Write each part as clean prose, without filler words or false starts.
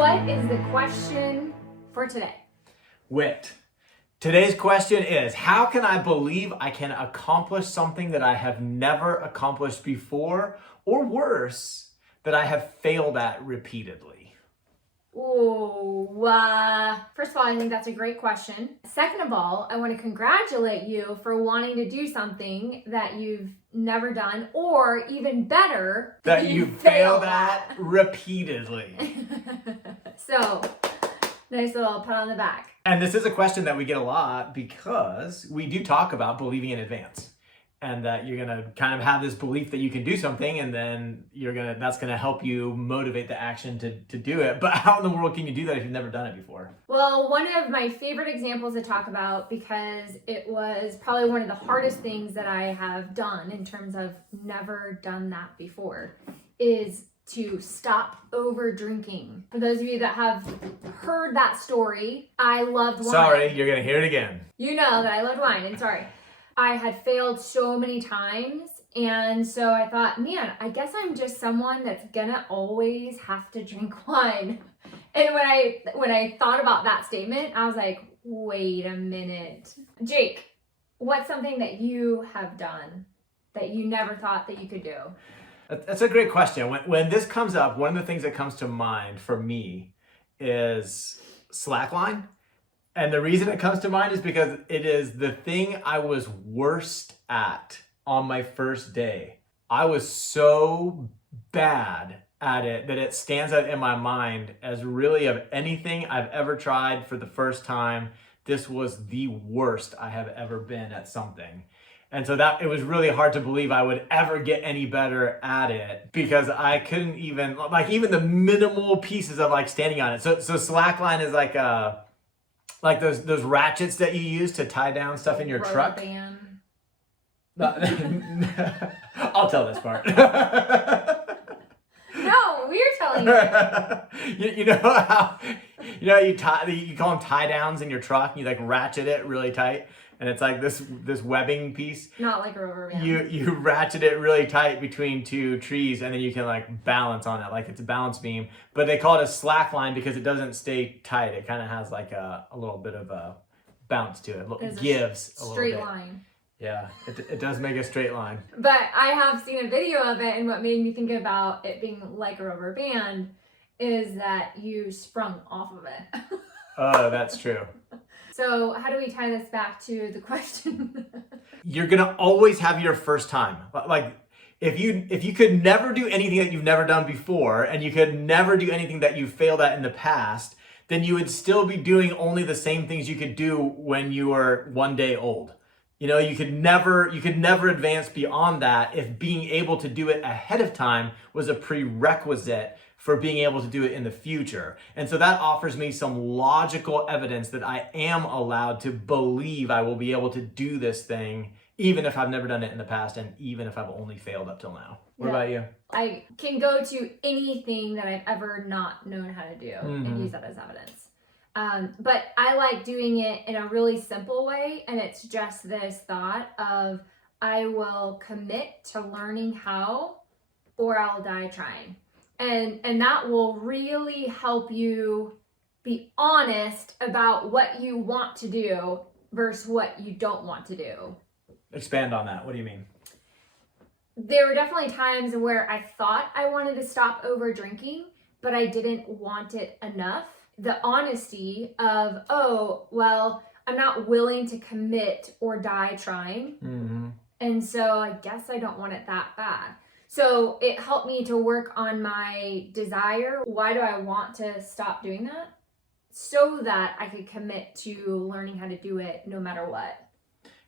what is the question for today? Wit. Today's question is, how can I believe I can accomplish something that I have never accomplished before, or worse, that I have failed at repeatedly? Ooh, first of all, I think that's a great question. Second of all, I want to congratulate you for wanting to do something that you've never done, or even better, That you failed at repeatedly. So, nice little pat on the back. And this is a question that we get a lot because we do talk about believing in advance. And that you're gonna kind of have this belief that you can do something, and then that's gonna help you motivate the action to do it. But how in the world can you do that if you've never done it before? Well, one of my favorite examples to talk about, because it was probably one of the hardest things that I have done in terms of never done that before, is to stop over drinking. For those of you that have heard that story, I loved wine. Sorry, you're gonna hear it again. You know that I loved wine, and sorry. I had failed so many times, and so I thought, man, I guess I'm just someone that's gonna always have to drink wine. And when I thought about that statement, I was like, wait a minute. Jake, what's something that you have done that you never thought that you could do? That's a great question. When this comes up, one of the things that comes to mind for me is slackline. And the reason it comes to mind is because it is the thing I was worst at on my first day. I was so bad at it that it stands out in my mind as really, of anything I've ever tried for the first time, this was the worst I have ever been at something. And so it was really hard to believe I would ever get any better at it, because I couldn't even the minimal pieces of standing on it. So slackline is like those ratchets that you use to tie down stuff in your truck. Band. I'll tell this part. No, we're telling you. You know how you call them tie downs in your truck, and you ratchet it really tight, and it's like this webbing piece. Not like a rubber band. You ratchet it really tight between two trees, and then you can balance on it like it's a balance beam. But they call it a slack line because it doesn't stay tight. It kind of has a little bit of a bounce to it. It gives a little bit. Straight line. Yeah, it does make a straight line. But I have seen a video of it, and what made me think about it being like a rubber band is that you sprung off of it. Oh, that's true. So how do we tie this back to the question? You're gonna always have your first time. If you could never do anything that you've never done before, and you could never do anything that you failed at in the past, then you would still be doing only the same things you could do when you were 1 day old. You could never advance beyond that if being able to do it ahead of time was a prerequisite for being able to do it in the future. And so that offers me some logical evidence that I am allowed to believe I will be able to do this thing, even if I've never done it in the past, and even if I've only failed up till now. What about you? I can go to anything that I've ever not known how to do and use that as evidence. But I like doing it in a really simple way, and it's just this thought of, I will commit to learning how, or I'll die trying. And that will really help you be honest about what you want to do versus what you don't want to do. Expand on that. What do you mean? There were definitely times where I thought I wanted to stop over drinking, but I didn't want it enough. The honesty of, oh, well, I'm not willing to commit or die trying. Mm-hmm. And so I guess I don't want it that bad. So it helped me to work on my desire. Why do I want to stop doing that? So that I could commit to learning how to do it no matter what.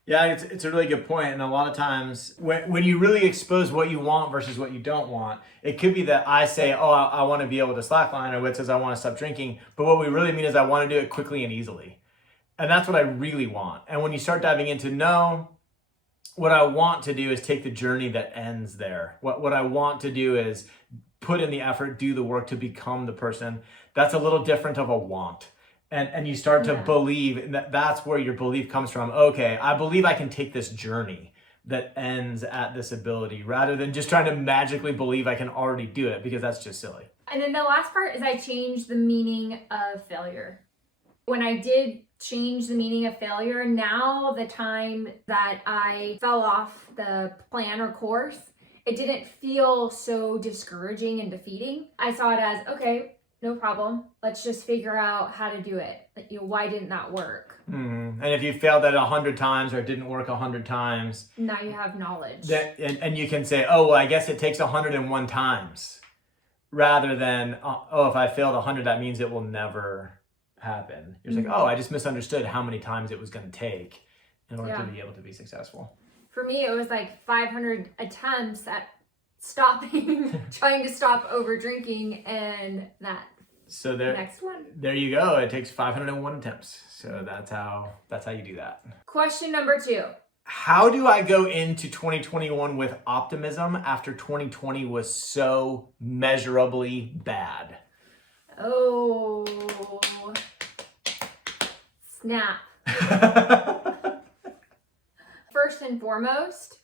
Yeah, it's a really good point. And a lot of times when you really expose what you want versus what you don't want, it could be that I say, oh, I want to be able to slackline, or Whit says I want to stop drinking. But what we really mean is I want to do it quickly and easily. And that's what I really want. And when you start diving into, no, what I want to do is take the journey that ends there. What I want to do is put in the effort, do the work to become the person. That's a little different of a want. And you start to believe, and that's where your belief comes from. Okay, I believe I can take this journey that ends at this ability, rather than just trying to magically believe I can already do it, because that's just silly. And then the last part is I changed the meaning of failure. When I did change the meaning of failure, now the time that I fell off the plan or course, it didn't feel so discouraging and defeating. I saw it as, okay, no problem. Let's just figure out how to do it. Why didn't that work? And if you failed at 100 times or it didn't work 100 times, now you have knowledge. And you can say, oh, well, I guess it takes 101 times. Rather than, oh, if I failed 100, that means it will never happen. You're just like, oh, I just misunderstood how many times it was going to take in order to be able to be successful. For me, it was like 500 attempts at stopping, trying to stop over drinking, and that. So next one. There you go. It takes 501 attempts. So that's how you do that. Question number 2. How do I go into 2021 with optimism after 2020 was so measurably bad? Oh, snap. First and foremost,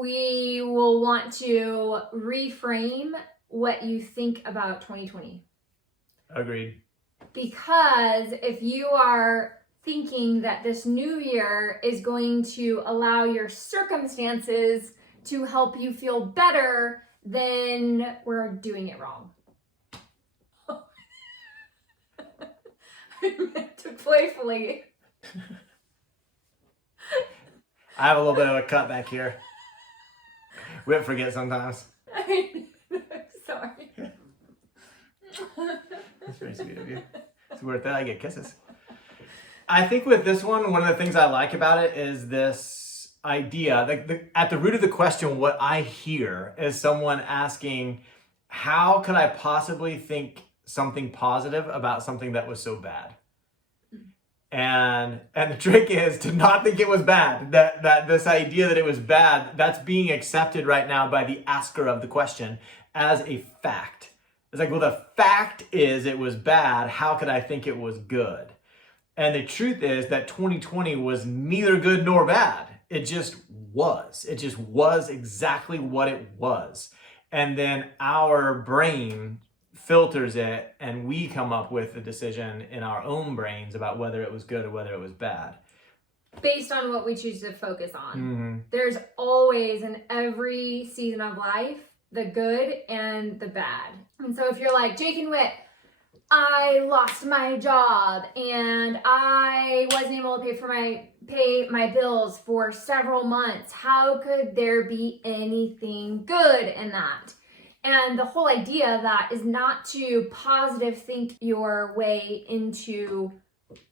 we will want to reframe what you think about 2020. Agreed. Because if you are thinking that this new year is going to allow your circumstances to help you feel better, then we're doing it wrong. I meant to playfully. I have a little bit of a cut back here. We forget sometimes. Sorry. That's very sweet of you. It's worth it. I get kisses. I think with this one of the things I like about it is this idea. At the root of the question, what I hear is someone asking, how could I possibly think something positive about something that was so bad? And the trick is to not think it was bad. That this idea that it was bad, that's being accepted right now by the asker of the question as a fact. It's like, well, the fact is it was bad. How could I think it was good? And the truth is that 2020 was neither good nor bad. It just was. It just was exactly what it was. And then our brain filters it and we come up with a decision in our own brains about whether it was good or whether it was bad. Based on what we choose to focus on. There's always, in every season of life, the good and the bad. And so if you're like, Jake and Whit, I lost my job and I wasn't able to pay my bills for several months, how could there be anything good in that? And the whole idea of that is not to positive think your way into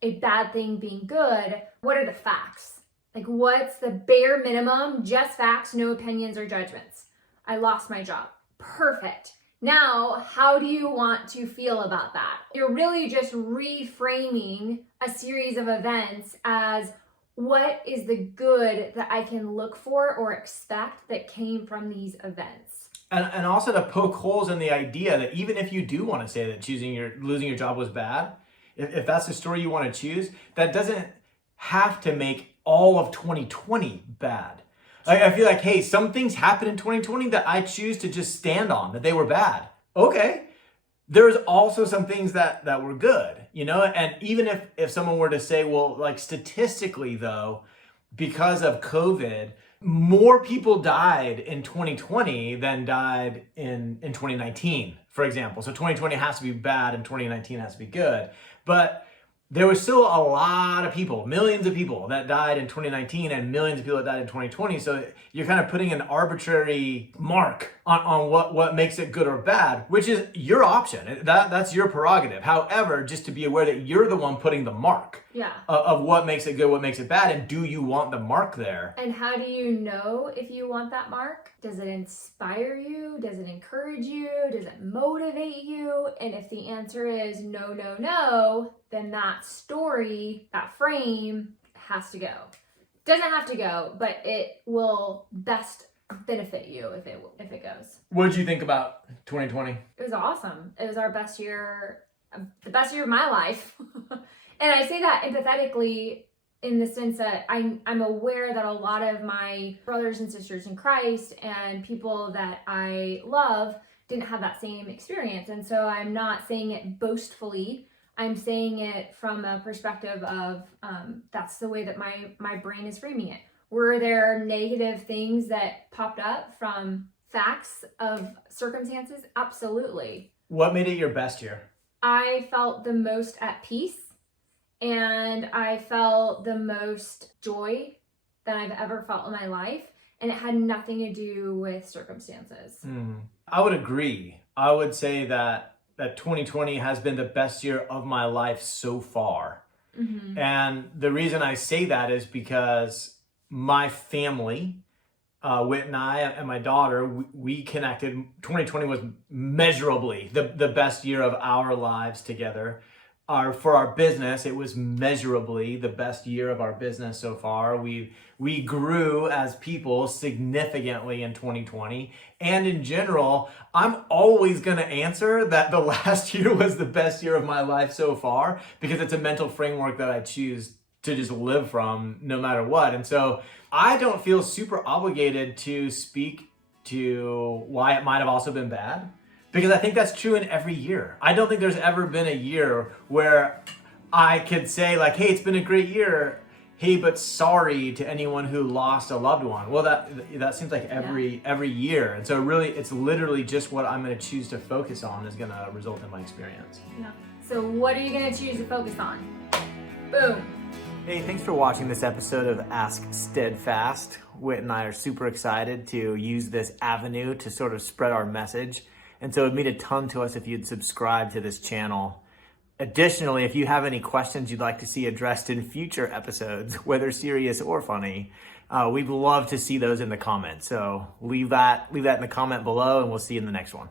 a bad thing being good. What are the facts? Like, what's the bare minimum? Just facts, no opinions or judgments. I lost my job. Perfect. Now, how do you want to feel about that? You're really just reframing a series of events as, what is the good that I can look for or expect that came from these events? And also to poke holes in the idea that even if you do want to say that losing your job was bad, if that's the story you want to choose, that doesn't have to make all of 2020 bad. I feel like, hey, some things happened in 2020 that I choose to just stand on, that they were bad. Okay. There's also some things that were good, and even if someone were to say, well, like statistically though, because of COVID, more people died in 2020 than died in 2019, for example. So 2020 has to be bad and 2019 has to be good. But there was still a lot of people, millions of people that died in 2019 and millions of people that died in 2020. So you're kind of putting an arbitrary mark on what makes it good or bad, which is your option. That's your prerogative. However, just to be aware that you're the one putting the mark of what makes it good, what makes it bad, and do you want the mark there? And how do you know if you want that mark? Does it inspire you? Does it encourage you? Does it motivate you? And if the answer is no, no, no, then that story, that frame has to go. Doesn't have to go, but it will best benefit you if it goes. What did you think about 2020? It was awesome. It was our best year, the best year of my life. And I say that empathetically in the sense that I'm aware that a lot of my brothers and sisters in Christ and people that I love didn't have that same experience. And so I'm not saying it boastfully. I'm saying it from a perspective of that's the way that my brain is framing it. Were there negative things that popped up from facts of circumstances? Absolutely. What made it your best year? I felt the most at peace, and I felt the most joy that I've ever felt in my life. And it had nothing to do with circumstances. I would agree. I would say that 2020 has been the best year of my life so far. And the reason I say that is because my family, Whit and I and my daughter, we connected. 2020 was measurably the best year of our lives together. For our business, it was measurably the best year of our business so far. We grew as people significantly in 2020. And in general, I'm always going to answer that the last year was the best year of my life so far, because it's a mental framework that I choose to just live from no matter what. And so I don't feel super obligated to speak to why it might have also been bad, because I think that's true in every year. I don't think there's ever been a year where I could say like, hey, it's been a great year. Hey, but sorry to anyone who lost a loved one. Well, that seems like every year. And so really, it's literally just what I'm going to choose to focus on is going to result in my experience. Yeah. So what are you going to choose to focus on? Boom. Hey, thanks for watching this episode of Ask Steadfast. Whit and I are super excited to use this avenue to sort of spread our message. And so it would mean a ton to us if you'd subscribe to this channel. Additionally, if you have any questions you'd like to see addressed in future episodes, whether serious or funny, we'd love to see those in the comments. So leave that in the comment below, and we'll see you in the next one.